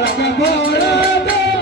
la caporata.